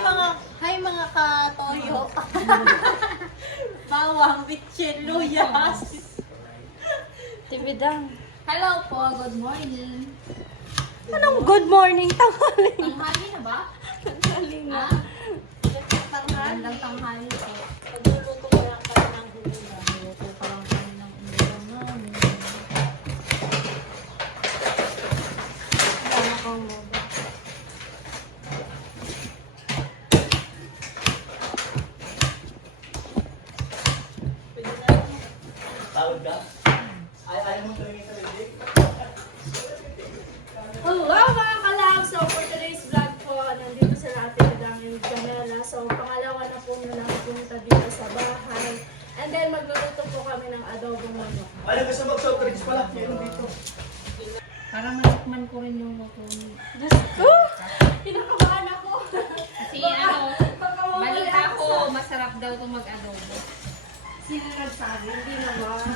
Hi mga katoyo. Bawang, bitchin, luyas. Tibidang. Hello po, good morning. Anong good morning? Tanghali. Tanghali na ba? Tanghali na. Magandang tanghali po. Pagluluto ko lang kami ng hulugan. Luto pa lang kami ng ulam namin. Wala kang moba. Tawag ka? Ayaw mo tumingin sa bibig? Hello mga kalab! So for today's vlog po, nandito sa natin ng Jamela. So pangalawa na po nyo lang pumunta dito sa bahay. And then magluluto po kami ng adobong manok. Ayaw ka sa mag-soft drinks pala. Meron dito. Para matikman ko rin yung luto niyo. Diyos ko! Kinakabahan ako! Kasi balita ko, masarap daw ito mag-adobo. Sino nagsabi? Hindi naman.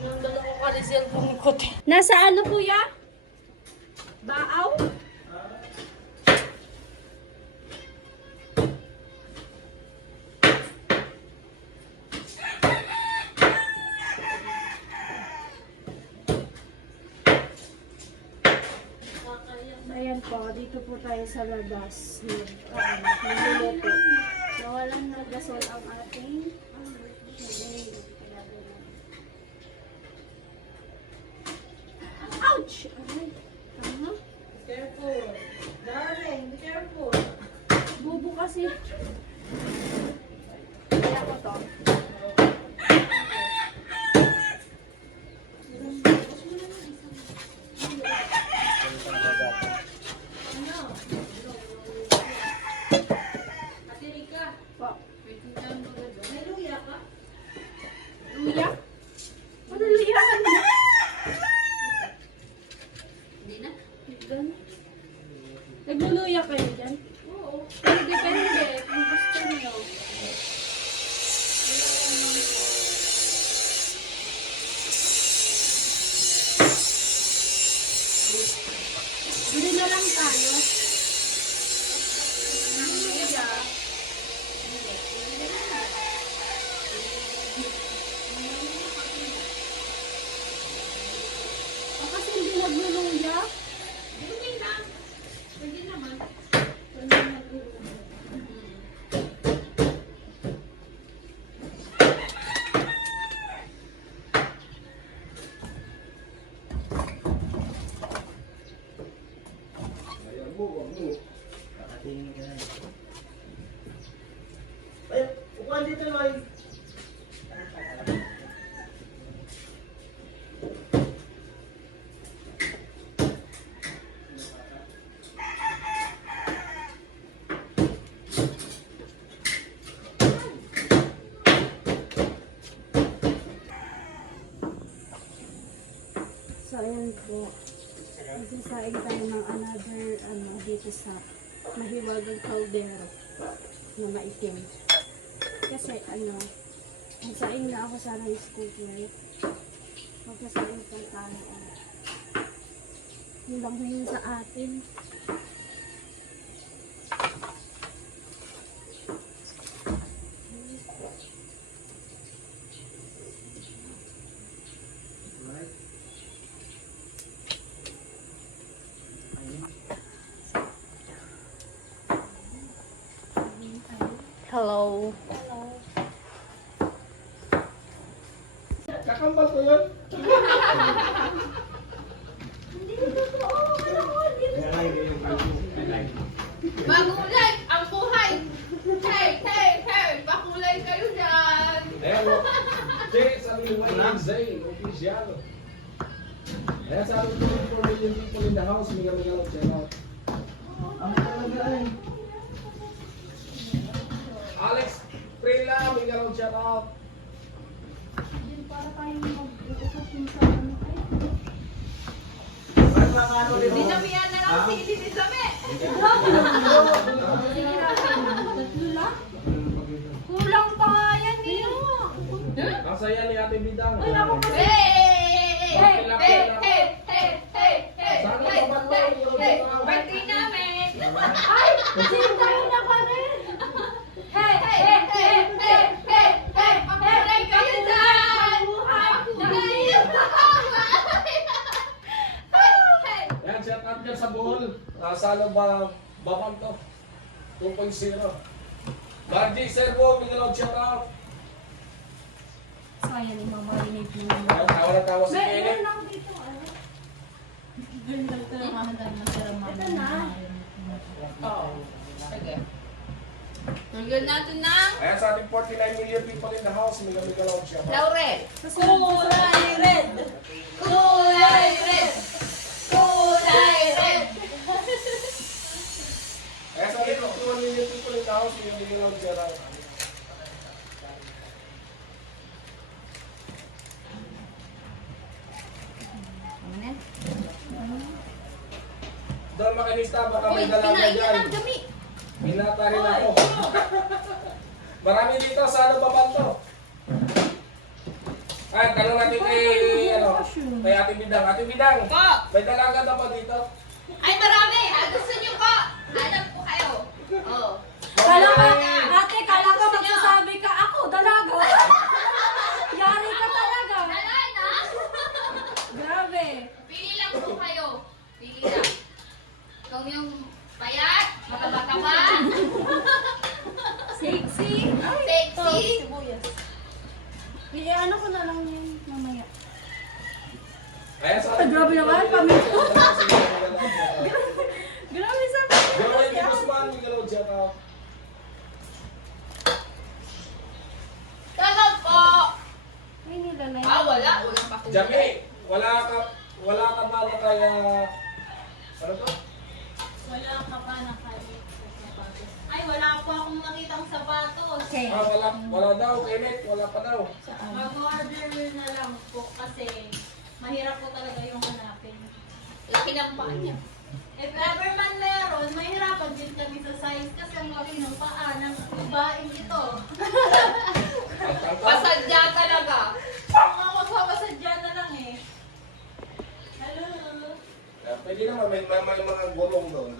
Nandala ko ka rin cellphone ko. Nasa ano kuya? Baaw? Ayan po, dito po tayo sa labas. Nagluluto. Nawalan na gasol ang ating ouch! Aray, tama. Careful. Darling, be careful. Bubo kasi. Kaya ko to. Ate Rika, Po. may luya ka? Luya? Ano luya? Hindi na. Gan. Nagluluya kayo dyan? Oo. Pero depende kung gusto niyo. Bili na lang tayo. Ng luya. Kasi hindi nagluluya. Hindi na. Pwede naman. Hindi nagluluya. Ayaw mo, wag mo. Kakatingin ka na. Ay, upuan dito, Loy. So, ayan po. Magsasaing tayo ng another, dito sa mahiwagang kaldero na maitim. Kasi, magsaing na ako sa rice cooker. Magsasaing pa tayo. Yun lang yun sa atin. Hello. Kakambal ko yun. Makulay ang buhay! Hey, hey, hey! Makulay kayo dyan! Elo, Jay, sabi mo na Zay, opisyal. Kaya sabi ko 4 million people in the house, may gano'n check out. Ang talaga ay. Alex Prela, may gano'n check out. Para tayong mag-uusap yung sa ano ay. Ay, mga ano rin mo. Dinamihan na lang sili ni Same! Tatlo lang? Kulang pa nga yan eh. Masaya ni Ate Bidang. Hey! Hey! Hey! Hey! Hey! Hey! Hey! Sana Hey! ba ba Hey! ito? Hey! Birthday namin! Ay! Sintayin na ko rin! Hey! Hey! Hey! Hey! Hey! Hey! Makulay kayo dyan! Makulay! Hey! Yan, shout out dyan sa Bohol. Salo ba, babang to. 2.0. Margie Servo, Mingalog, shout out. So, ayan yung mamarinate mo. Yan, tawa na tawa si May Kenneth. ilan ako dito, ano? Ito na. Oo. Sige. Tugyan natin ng Ayan sa ating 49 million people in the house, Mingalog, shout out. Laurel. Kulay red. Kulay red! Kulay red! Ayan sa ating 51 million people in the house, Mingalog, shout out. Doon makinista, baka Uy, may dalaga kinain dyan. na ng dami. Hinata rin ako. Marami dito sa ano ba to? Ay, tanong natin kay, kay Ate Bidang. Ate Bidang, Po! may dalaga na ba dito? Ay, marami! Gusto niyo po! Hanap po kayo. Oh. Kala ko, ate, kala ko magsasabi ka, ako, dalaga. Yari ka talaga. Wala na! Grabe. Pili lang po kayo. Pili lang. Kung yung payat, mataba-taba, Sexy. sexy, Ano ko na lang yun mamaya. Ayan sa Ay, grabe naman, pamilya. Grabe sa Joey Di Guzman, Miguel Ojata. Talaga po! Ay, nilalay. Wala. Walang pakulay. Jami, wala ka ba na kaya, ano to? Wala ka pa nakalit sa sapatos. Ay, wala pa akong nakitang sapatos. Okay. Wala daw, Kenneth, wala pa daw. Mag-order na lang po kasi mahirap po talaga yung hanapin. Laki ng paa niya. If ever man meron, mahirapan din kami sa size kasi ang laki ng paa ng babaeng ito. Pasadya talaga. Kung ako magpapasadya na lang eh. Hello? Pwede naman, may mga gulong doon.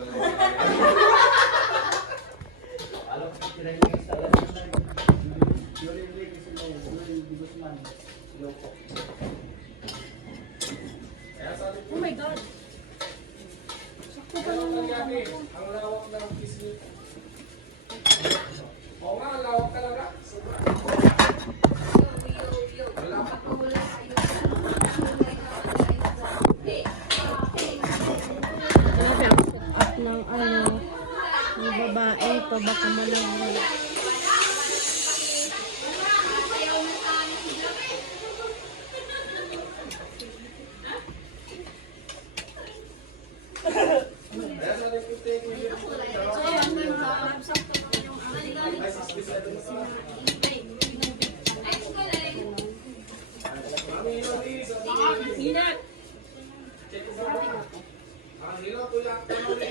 Alam ko tira yung isa. Joey Di Guzman. Loko. Kaya sa ating Oh my God. Sakto pa lang yung ano ko. ang lawak ng kismet. Oo nga, ang lawak talaga. Sobra. Wala pa. Grabe ang set-up ng ano, ng babae ito, baka malagay. Kaya sa ating 58 million people in the house. Ay, 67 na pala. Mami, Yoli, sa mga Hinat! check it out. Ang hilo ko lang, Yoli,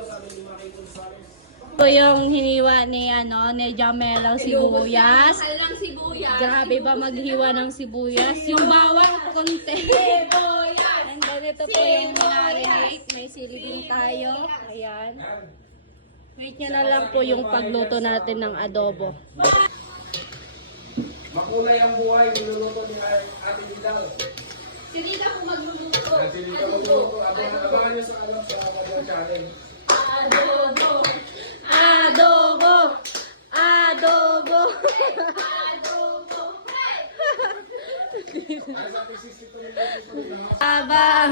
sabi ni Maki Gonzales. Ito yung hiniwa ni Jamelang sibuyas. Alang sibuyas. Grabe ba maghiwa ng sibuyas? Yung bawang konti. Sibuyas. And then ito po yung marinate. May sili din tayo. Ayan. Wait nyo na lang po yung pagluto natin ng adobo. Makulay ang buhay, niluluto ni Ate Vidal. Sinita ko magluluto. At hindi ka magluluto, abangan nyo sa Madlang Channel. Adobo. Adobo! Adobo! Adobo. Ay, sa ating 62 million people in the house. Abang!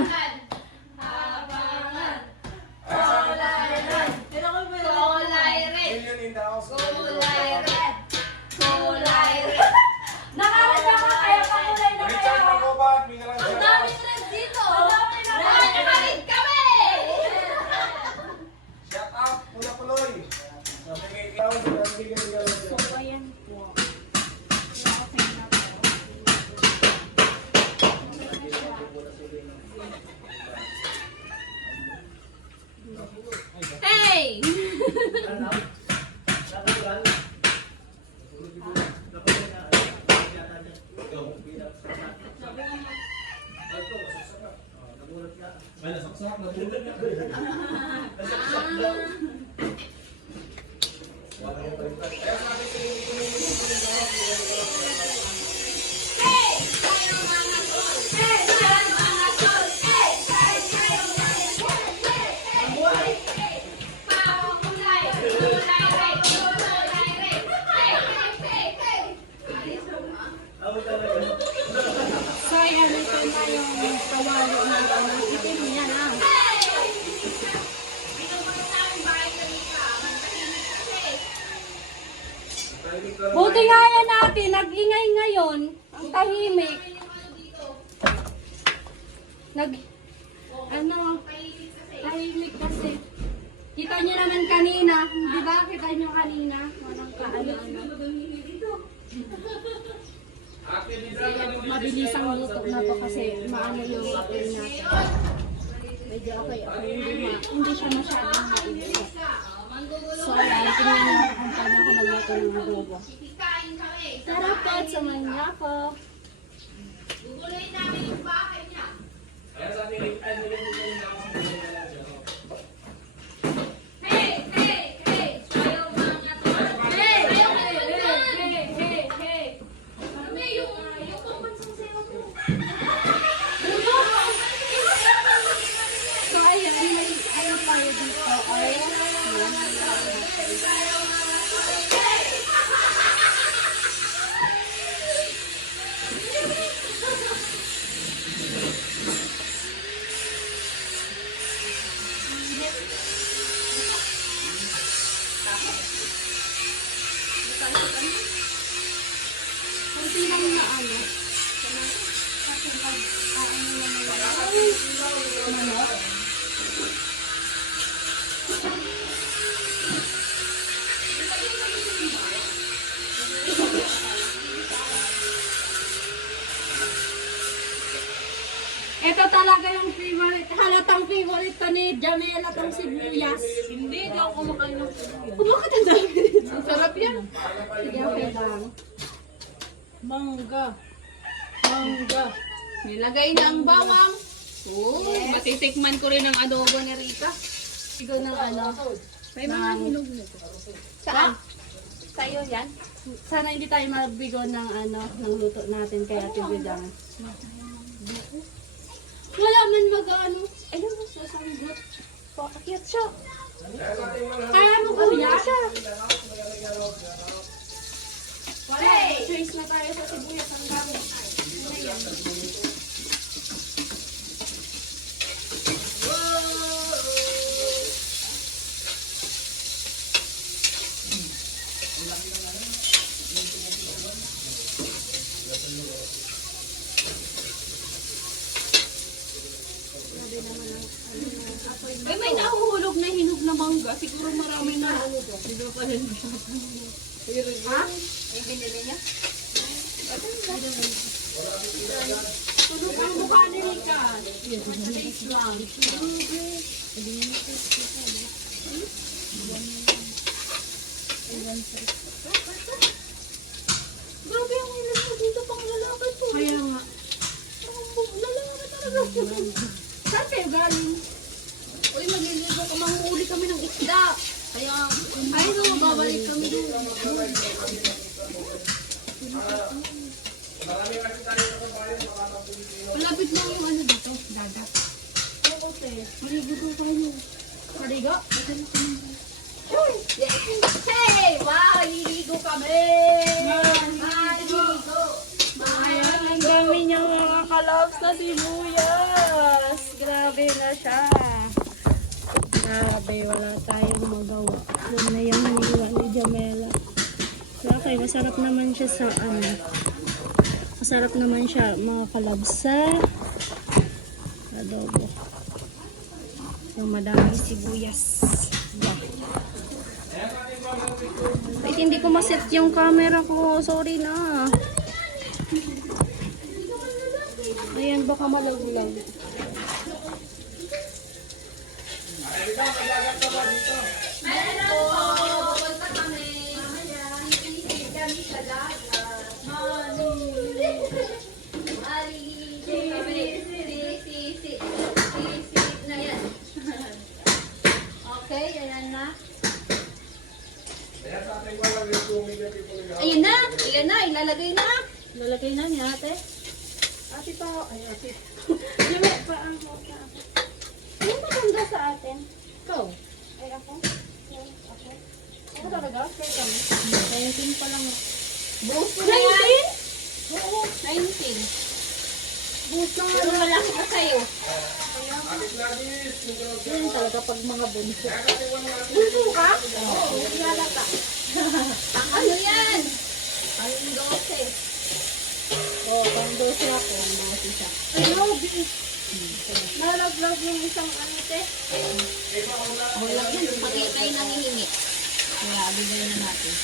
Abangan. Ay, sa ating Kulay red. million in the house. Kulay red. Kulay red. Nakarin na ka kaya pakulay na Richard kayo! Magobat, Mingalang Ang Channel. dami red dito. Nakakalit kami. Shout out, Pula Puloy. Sabi kay Ikaw, bigyan. Ayan po. Hey! Nakulan. Nasaksak na bulot niya. Nasaksak daw. Ako talaga. So, ayan, ito na yung kawali na ano, itim yan ah. Buti nga yan natin, nag-ingay ngayon. Ang tahimik. Tahimik kasi. Kita nyo naman kanina, di ba? Kita nyo kanina. Walang kaano-ano. Mabilis ang luto na to kasi maano yung apoy natin. Medyo okay. Hindi siya masyadong mainit. So, ayan, tingnan nyo kung paano ko magluto ng adobo. Tara po, samahan niyo ako. Gugulayin namin yung bahay niya. Kaya sabi ni ano yung na ako sa mga dyan. Hey! Hey! Hey! Sayo mga to. Hey! Hey! Ano yung kumpansang sayo mo? So, ayan, may ano tayo dito. Ayan. Kunti lang na ano. Kasi pag manok. Ito talaga yung favorite, halatang favorite to ni Jamela tong sibuyas. Hindi ako kumakain ng sibuyas. Bakit ang dami nito? Ang sarap yan. Sige, okay lang. Mangga. Nilagay na ang bawang. Oh, matitikman ko rin ang adobo ni Rita. Sigo ng ano. May mga hinog nito. Saan? Sa'yo yan? Sana hindi tayo mabigo ng ano, ng luto natin kaya tibidang. Wala man mag-ano. Ayun, sasanggot. Pakakit siya. Kaya mo kuya siya. Wala, Hey! choice na tayo sa sibuyas ang dami. Ano yan? Ay, may nahuhulog na hinog na mangga. Siguro marami na. Hindi pa rin ha? May binili niya? Tulog ang mukha ni Rika. Taste lang. Grabe yung hinog mo dito pang lalaki to. Kaya nga. Lalaki talaga. Saan kayo galing? Uy, magliligo ko. Manghuli kami ng isda. Kaya, Ay, no, babalik kami doon. malapit lang yung ano dito. Dagat. Oo, te. Maligo tayo. Maligo? Hey! Wow! Liligo kami! Maligo! Ayan, ang dami niyang mga kalabs na sibuyas. Grabe na siya. Grabe, wala tayong magawa. Doon na yung hiniwa ni Jamela. Okay, masarap naman siya sa ano. Masarap naman siya mga kalabs sa adobo. Yung madaming sibuyas. Yeah. Wait, hindi ko maset yung camera ko. Sorry na. Ayan, baka malaglag. Punta kami. Sisig kami sa dagat. Maligo kami. Sisig na yan. Okay, ayan na. Kaya sa ating walang yung 2 million people in the house. Ayun na, ilan na, ilalagay na. Lalagay na ni ate. Ate pa, ay ate. Lami, paang na ako. Ano maganda sa atin? Go. Ay ako? Ay, ako? Ako talaga? Kaya kami? 19 pa lang. Buhos mo na yan. 19? Oo, 19. Buhos na nga Pero lang. malaki pa sa'yo. Ate Gladys, Yun talaga pag mga bunso. kaya kasi wala natin. Bunso ka? Oo. Kilala ka. Pang ano yan? Pang 12. Oo, pang 12 ako. Mga isa. Ay, no, nalaglag yung isang ano, te. Wala yan, pati kayo nangihingi. Kaya, bigay na natin.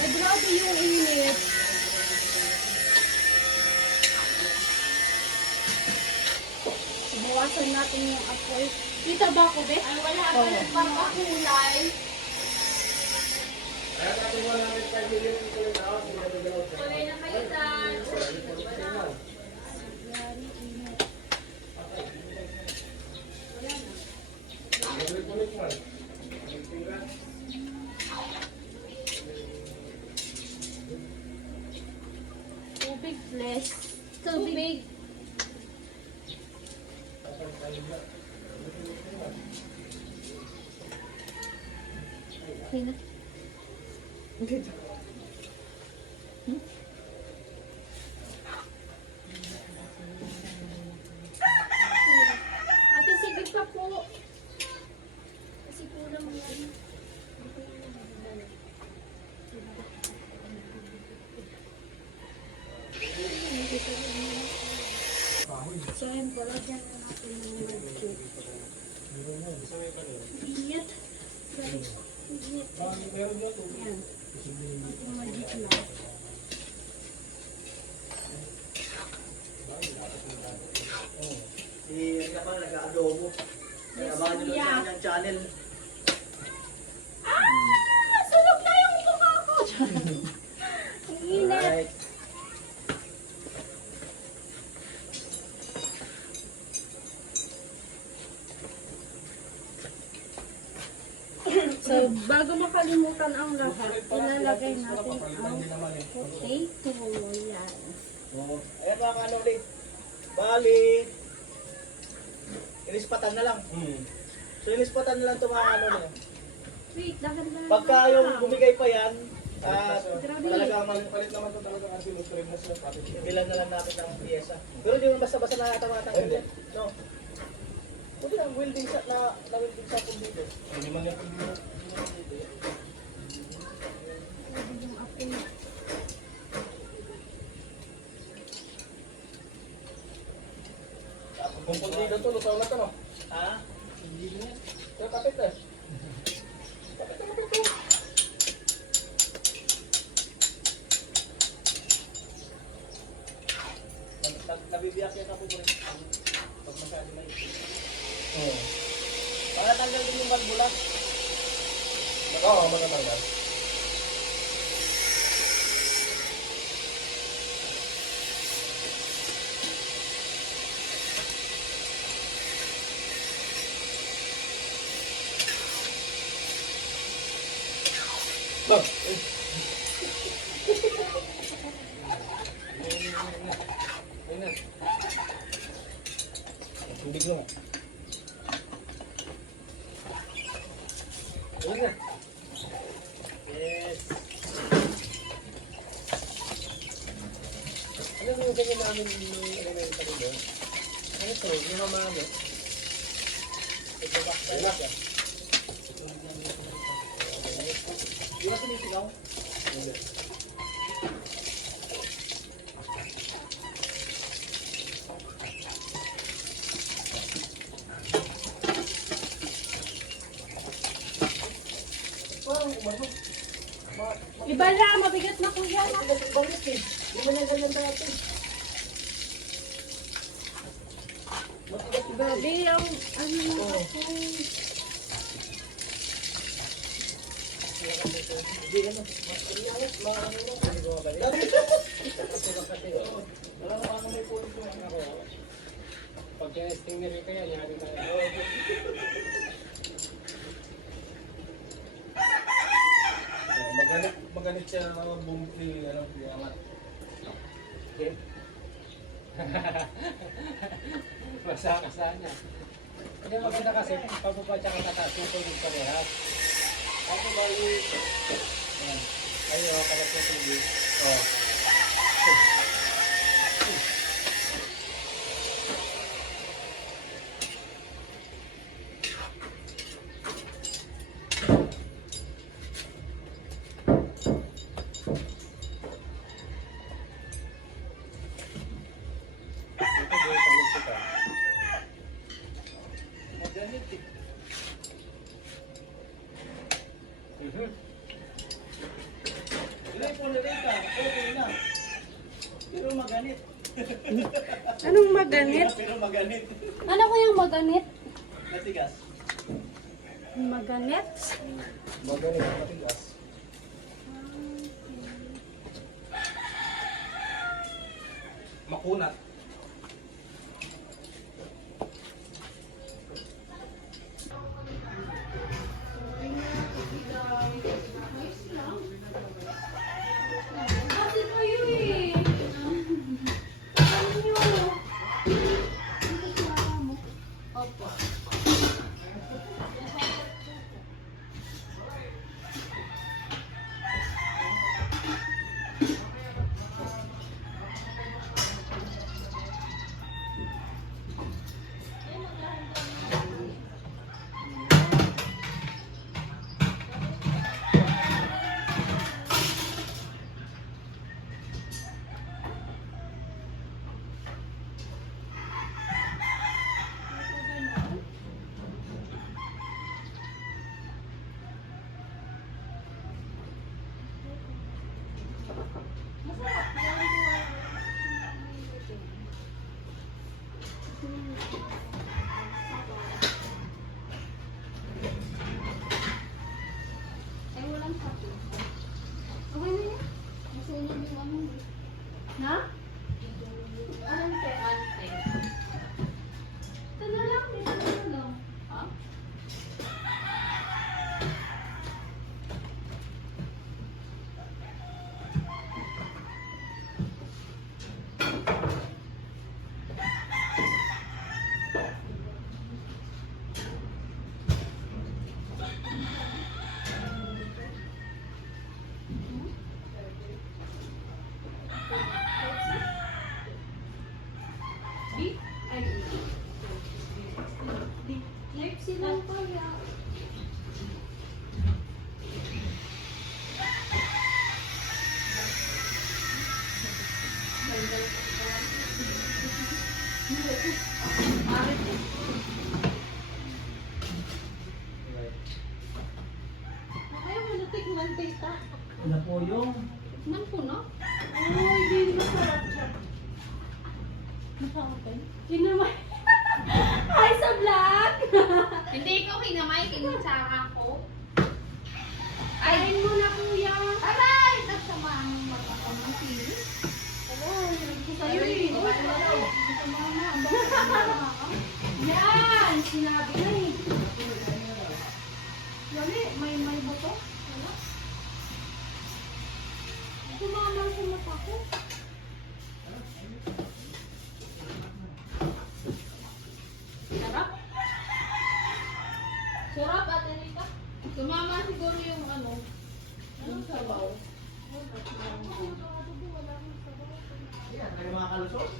Ay, grabe yung init. Bawasan natin yung apoy. Kita ba ako, be? Ay, wala pa nagpapakulay. Kaya sa ating 105 million people in the house, we have a little check. Kulay na kayo, Dan. Ulit-ulit man. Tubig, please. Tubig. Okay na. Ate, sige pa po. Kasi kulang yan. So, ayun po, lagyan na natin ng magic. Init. Guys, init. Yan. Ating magic na. Si Rika pa nag-aadobo. Kaya abangan nyo doon sa kanyang channel. Sunog na yung mukha ko! Ang init. Alright. So, bago makalimutan ang lahat, ilalagay natin ang potato. Yan. Oo. Ayan mga kanoli. Bali. Inispatan na lang. So inispatan na lang ito mga kanoli. Wait, dahan-dahan. Pagka yung bumigay pa yan, Grabe. talagang Palit naman ito talaga ang sinustrib na siya. bilan na lang natin ng pyesa. Pero di mo basta-basta na natin mga tanggal yan. No. Pwede lang welding shot na welding shot kung dito. Hindi man yan kung Yung apoy. kung dito to, lusaw na ito, no? Ha? Kaya kapit eh. Nabibiyak yan ako rin. Pag masyado may Oo. para tanggal din yung balbula. Oo, matatanggal. Bang! Ayun. Tubig mo. Ayun na. Yes. Ano yung ganyan namin yung elemental doon? Ano ito? Yung mga ano? Ito Ayun na. Di ba sinisigaw? Hindi. Parang umano. Iba na, mabigat na kuya. Bangis eh. Di ba na ganyan dati? Grabe yung ano yung apoy. Hindi ano. Mga ano mo. Hindi ko mabalik. Ano may point ko ako? Pag testing na rin kaya, yari na. Maganit siya bumili, ano, buwangat. Okay. Basta kasanya. Hindi maganda kasi, pababa siya katataas, tutulog parehas. Ako bali, ayan. Ayun, kalat na tubig. Oh. Ito, gawin pang gusto ka. Maganit eh. Ilay po na rin ka. Okay na. Pero maganit. Anong maganit? Pero maganit. Ano ko yung maganit? Matigas. Maganit? Maganit, matigas. Makunat. Kasi kayo eh. Ano nyo? Opo. Ay, walang sabi. Okay na yan. Nasa inyo yung ano. Na? Ante, ante. Ito na lang, dito na lang. Ha? Di? Ay, di. Life sila kaya. Kaya mo natikman, tita. Ano po yung? Tikman ko, no? Uy, hindi masarap siya. Nakakapay. Kinamay. Hi sa vlog! Hindi ko kinamay, kinutsara ko. Kain mo na, kuya. Aray! Nagsama ang magkakamutin. Aray, ko sa'yo eh. Yan! Sinabi na eh. Lali, may buto? Wala. Sumama sa mata ko. Sarap? Sarap, Ate Rita. Sumama siguro yung ano, yung sabaw. Yan, kayo mga kalusot.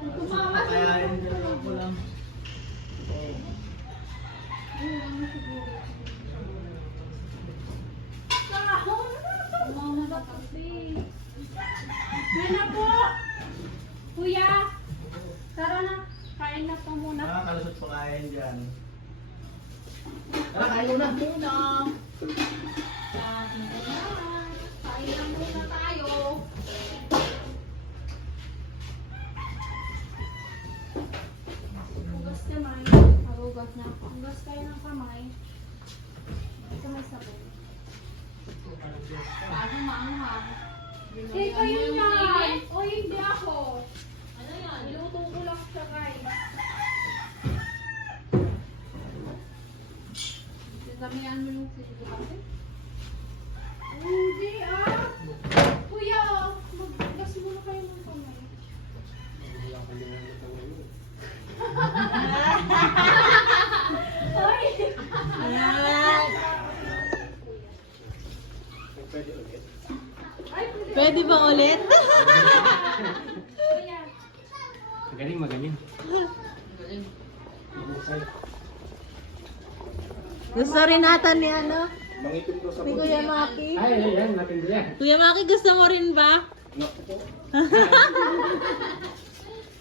Sumama Kaya siguro. yun dyan ko lang. Ano siguro. Kahon! Sumama na kasi. Nana po! Kuya! Tara na. Kain na po muna. Mga kalusot pakain dyan. Tara, kain muna. Muna. Kain lang muna tayo. Hugas kamay. Harugas na ako. Hugas kayo ng kamay. Ito may sabon. Bago maanghang. Eh, kayo Yung na! init. O, hindi ako. Damihan mo yung sito kasi. Hindi Kuya, maggas muna kayo ng kamay. Pwede ba ulit? Magaling, magaling. Gusto rin ata ni ano? Mangitim ko sa Ni Kuya Maki. Ay, yan, matindi yan. Kuya Maki, gusto mo rin ba? Naku po.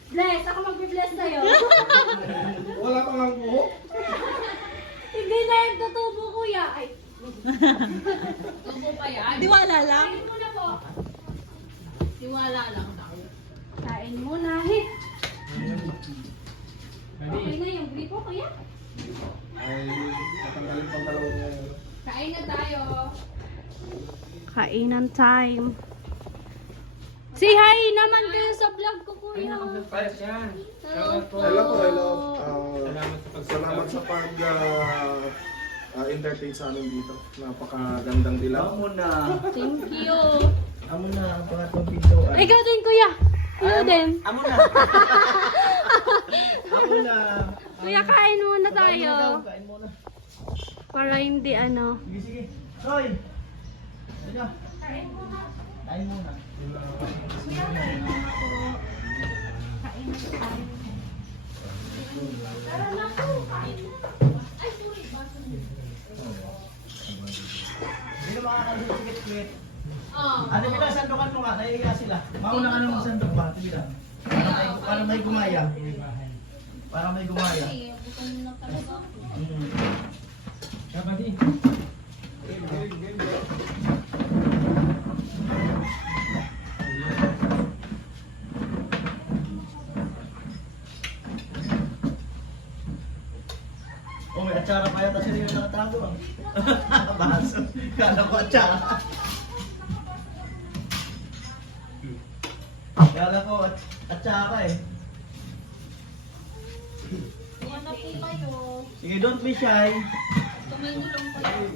Bless, ako magbe-bless sa'yo. Wala pa lang buhok. Hindi na yung tutubo, kuya. Ay, Tubo pa yan. Diwala lang. kain muna po. Tiwala lang daw. Kain muna, hit. Ready? Okay na yung gripo, kuya. Ay, natanggalin pang dalawang ngayon. Kain na tayo. Kainan time. Say hi naman kayo sa vlog ko, Ay, kuya. nakapagpayas yan. Hello po. Hello po, hello. Salamat sa Salamat sa entertain sa amin dito. Napakagandang dilaw. Thank you. Amo na ang pangatong pintuan. Ikaw din, kuya. Ikaw din. Amo na. Amo na. Kuya, kain muna tayo. Kain muna. Para hindi ano. Sige, sige. Hoy! Sige. Kain muna. Hindi na makakasigit-sigit. Ate Bila, sandukan mo nga. Nahihiya sila. Mauna ka nang sandok ba? Ate Bila. Para may gumaya. Para may gumaya. Kapati. Oh, may atsara pa yata sila yung nakatago. Baso. Kala ko atsara. Kala ko atsara eh. Ano po kayo? Sige, don't be shy. Tumingo lang kayo.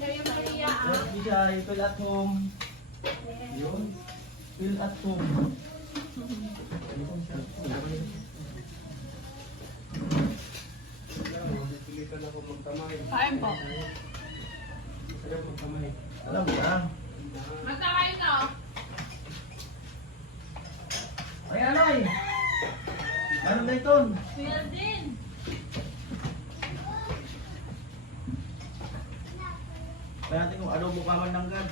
Kayo kaya Don't be shy. Feel at home. Yun. Feel at home. Kain po. Alam mo ba? Magkakain na. Ay, Aloy! Ano na ito? Kuya din. Kaya natin kung adobo ka man ng gad.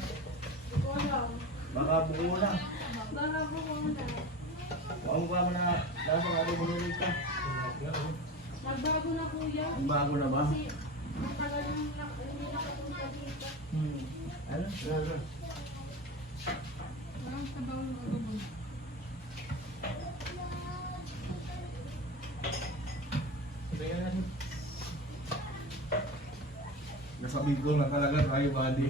Baka buo na. Baka po na. Kung ka man na lasang adobo nulit ka. Nagbago na, kuya. Bago na ba? Kasi matagal nang hindi nakapunta dito. Ano? Parang sabaw ng adobo. Nasa Bicol na talaga tayo, buddy.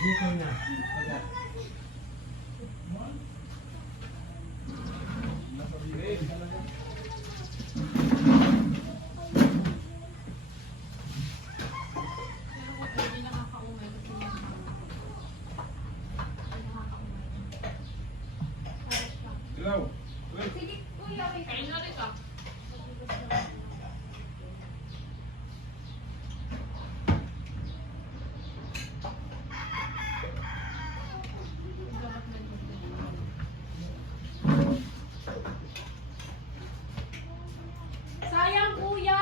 Dito na. Nasa Bicol. Pero kung hindi nakakaumay kasi Dilaw. Sige, kuya. kain na rin ka. Sayang, kuya.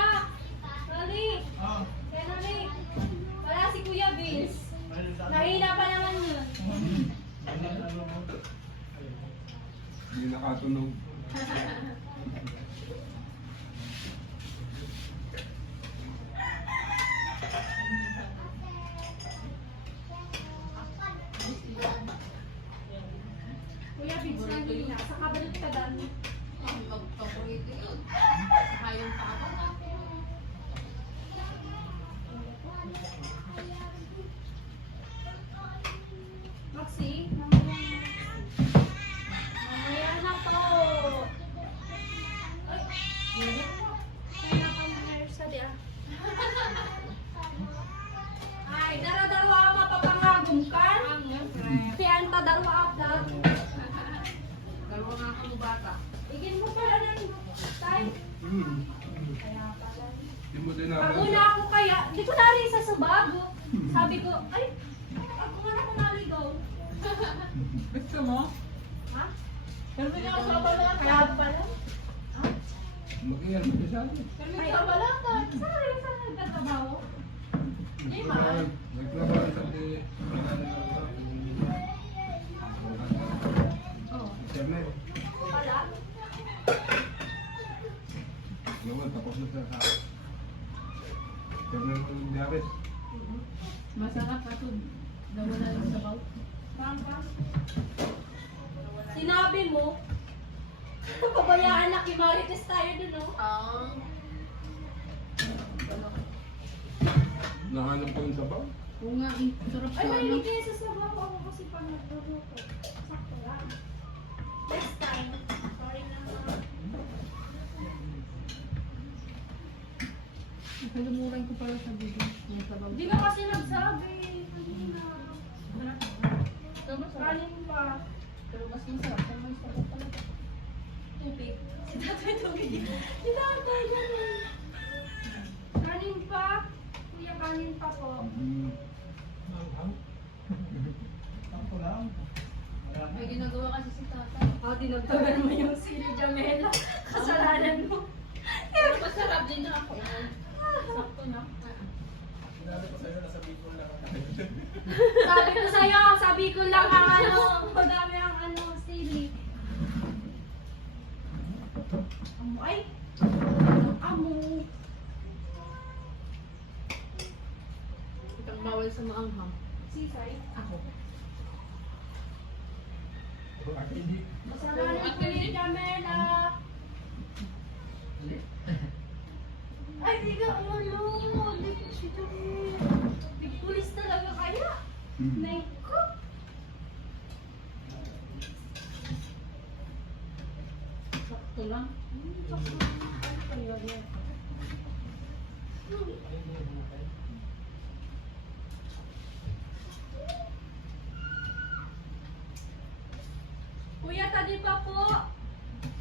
Dali. Ah, Kaya nali. Wala si Kuya Vince. Mahina pa naman yun. Hindi nakatunog. Kuya Vince, kanina. Sa kabalit ka dami. Ang paborito yun. Saka yung tao na. Maxi, mamaya na to. bata. Igin mo pala ng tayo. Kaya pala. Hindi mo din Paguna ako kaya, di ko narisa sa bago. Sabi ko, ay, ako nga ako naligaw. Gusto mo? Ha? Pero hindi ako sa balata. Kaya pala? Mag-iyan mo siya. Pero hindi sa balata. Saan rin sa nagtatrabaho? Hindi man. Nagtrabaho sa di. Oo. Internet. Pala? Ngayon, tapos na siya sa internet mo yung diabetes. Masarap kaso. Nawala yung sabaw. Sinabi mo, pabayaan na kimarites tayo dun, no? Nahanap ko yung sabaw. Oo nga, sarap Ay, sa ano. mahilig kayo sa sabaw. Ako kasi pang nagluto. Sakto lang. Next time. Sorry na. Kalumuran ko pala sa video. Yung sabaw. Hindi ka kasi nagsabi. Hindi na. Kanin pa. Pero mas masarap kung may sabaw pala. Tubig. Si tatay tubig. Si tatay ganun. Kanin pa. Kuya, kanin pa po. Ako lang. May ginagawa kasi si tatay. Dinagdagan mo yung sili Jamela. Kasalanan mo. Pero masarap din na ako. Sakto na. Sabi ko lang ang ano, madami ang ano, sili. Amo, ay! Amo! Itang bawal sa maanghang. Sisay? Ako. Kasalanan ko ni Jamela. Ay, di ka ano, di ko si Jamela. Big pulis talaga kaya. Nay ko. Sakto lang. Ano kaya yan? Kuya, tadi pa po.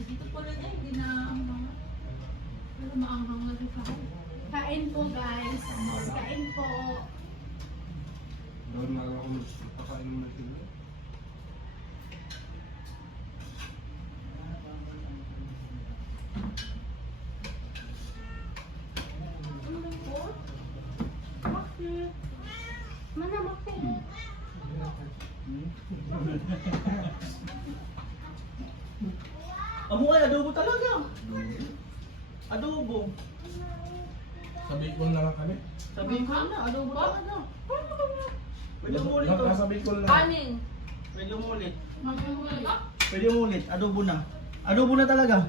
Dito pala niya, hindi na anghang. Pero maanghang na rin ako. Kain po, guys. Kain po. Doon na ako magpapainom ng sila. Ano po? Bakit? Mana bakit? Amo ay adobo talaga. Adobo. Sabi ko na lang kami. Sabihin ko na, adobo talaga. Pwede umulit to. Sabi ko na lang. Kanin. Pwede umulit. Magmumula ka? Pwede umulit. Adobo na. Adobo na talaga.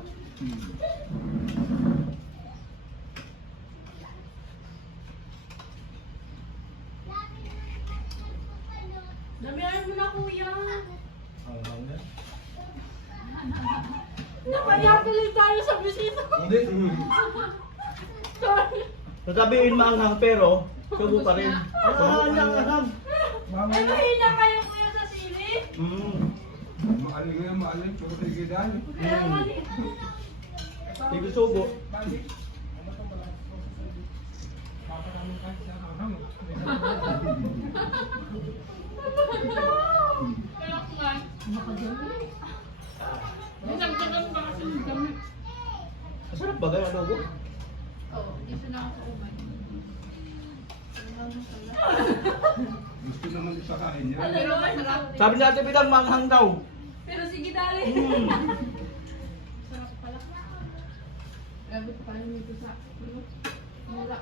Damihan mo na, kuya. Ang na. Napayatuloy tayo sa bisita. Hindi. Sorry. Sasabihin maanghang pero subo pa rin. Ah, yang anam. Ay, mahina kayo, kuya, sa sili. Maaling nga, maaling. Puro tigidan. Kaya mali. Hindi ko subo. Kaya ko nga. Nakadami. Nagdagan pa kasi ng dami. Masarap ba gaya adobo? Oo, hindi siya nakakaumay. Gusto naman isa kain niya. Pero masarap. Sabi natin bidang maanghang daw. Pero sige, dali. Sarap pala. Grabe pa pala nito sa mura.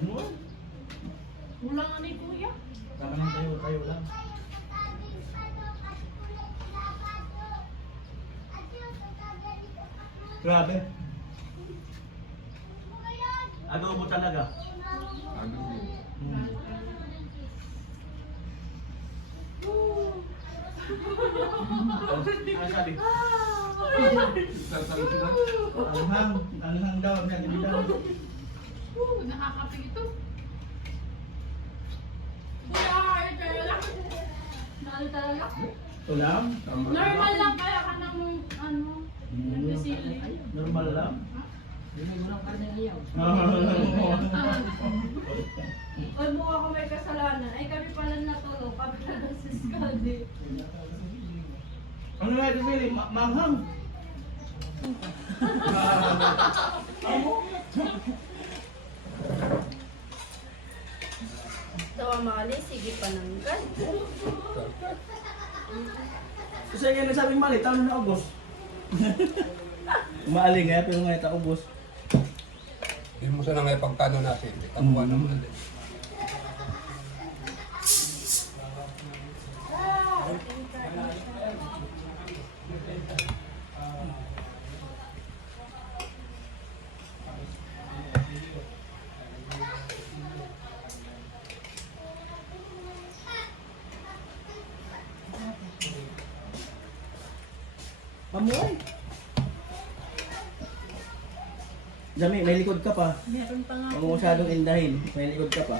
Ano? Mula nga ni kuya. Tama lang kayo lang. Grabe. Adobo talaga. Ano? Ano sabi? Sasabi sila. Anghang daw, niya daw. Nakakapig ito. Kuya, kaya talaga. Nalo talaga. Ito lang? Normal lang kaya ka ng ano. Nagsisilip. Normal lang? Ay, mukha ko may kasalanan. Ay, kami pala natulog. Kami pala si Scotty. Ano nga ito, Billy? Manghang? Tawa mali, sige pa nang gan. Kasi nga nagsabing mali, talo na ubos. Umaaling nga, pero nga ito ubos. Hindi mo sana ngayon pagtano natin. Kamuha naman din. Pamuhay. Jami, may likod ka pa. Meron pa nga. Huwag mo masyadong indahin. May likod ka pa.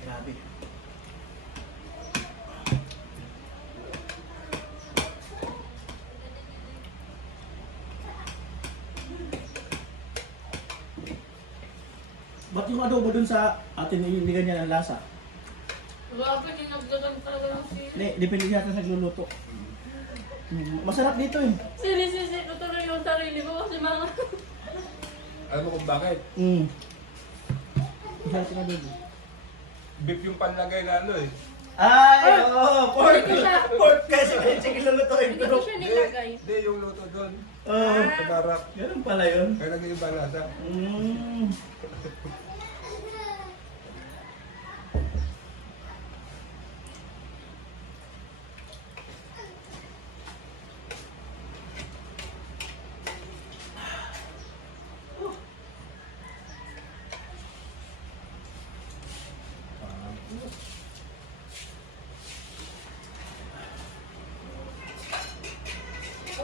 Grabe. Ba't yung adobo dun sa atin hindi ganyan ang lasa? Grabe, dinagdagan talaga ng sili. Hindi, depende siya sa nagluluto. Masarap dito eh. Sinisisi ko tuloy yung sarili ko kasi mga... Alam mo kung bakit? Masarap yung adobo. Beef yung panlagay na ano eh. Ay, oo! Pork! Hindi ko siya- Pork kasi sige lulutuin Hindi ko. ko siya nilagay. Hindi, yung luto doon. Oo. Sa barak. Ganun pala yun. Kaya nag-iiba ang lasa. Mm.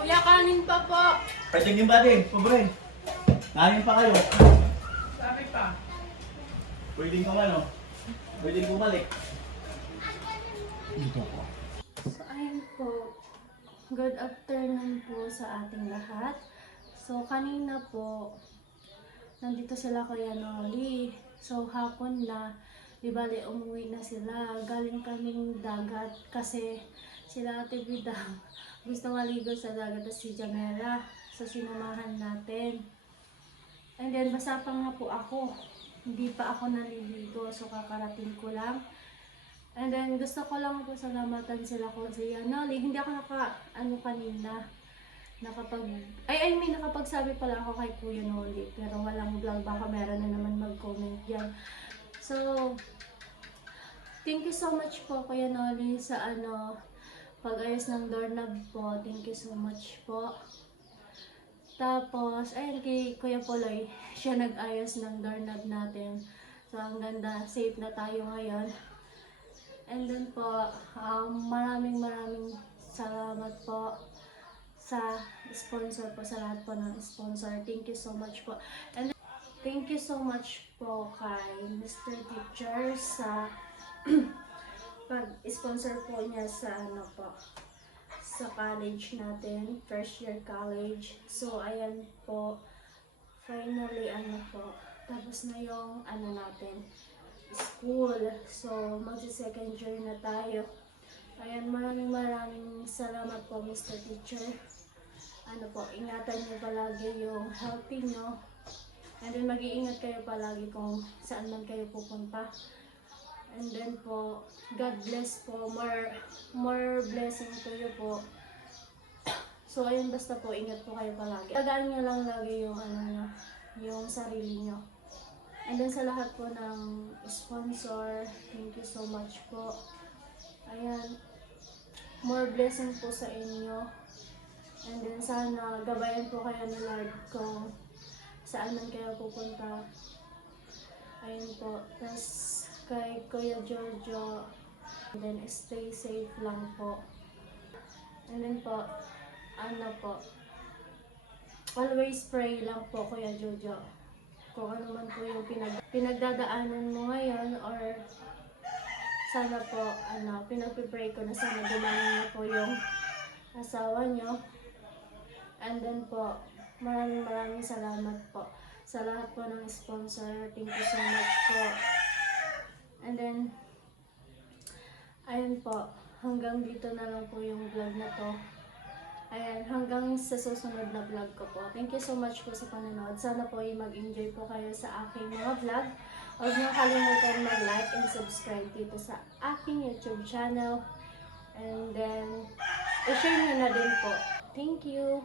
Kuya, kanin pa po. Pwede yung body, pobre. Kanin pa kayo. Sabi pa. Pwedeng kung ano. Pwedeng bumalik. So, ayun po. Good afternoon po sa ating lahat. So, kanina po, nandito sila Kuya Noli. So, hapon na, di bali umuwi na sila. Galing kaming dagat kasi sila Ate Bidang gusto maligo sa dagat at si Jamera. So, sinamahan natin. And then, basa pa nga po ako. Hindi pa ako naliligo. So, kakarating ko lang. And then, gusto ko lang po salamatan sila ko si Noli. Hindi ako kanina. Nakapagsabi pala ako kay Kuya Noli. Pero walang vlog. Baka meron na naman mag-comment yan. So, thank you so much po Kuya Noli sa pag-ayos ng doorknob po. Thank you so much po. Tapos, ayun kay Kuya Poloy, siya nag-ayos ng doorknob natin. So, ang ganda. Safe na tayo ngayon. And then po, maraming salamat po sa sponsor po, sa lahat po ng sponsor. Thank you so much po. And thank you so much po kay Mr. Teacher sa pag-sponsor po niya sa sa college natin, first year college. So, ayan po, finally tapos na yung natin, school. So, magsi-second year na tayo. Ayan, maraming salamat po Mr. Teacher. Ingatan niyo palagi yung healthy niyo. And then mag-iingat kayo palagi kung saan man kayo pupunta. And then po, God bless po, more blessing to you po. So ayun, basta po, ingat po kayo palagi. Tagaan niyo lang lagi yung yung sarili niyo. And then sa lahat po ng sponsor, thank you so much po. Ayan, more blessing po sa inyo. And then sana gabayan po kayo ng Lord kung saan man kayo pupunta. Ayun po. Tapos kay Kuya Giorgio, and then stay safe lang po. And then po, always pray lang po, Kuya Jojo. Kung ano man po yung pinagdadaanan mo ngayon, or sana po, pinagpipray ko na sana gumaling na po yung asawa nyo. And then po, maraming salamat po sa lahat po ng sponsor. Thank you so much po. And then, ayun po, hanggang dito na lang po yung vlog na to. Ayan, hanggang sa susunod na vlog ko po. Thank you so much po sa panonood. Sana po ay mag-enjoy po kayo sa aking mga vlog. Huwag niyo kalimutan mag-like and subscribe dito sa aking YouTube channel. And then, i-share niyo na din po. Thank you!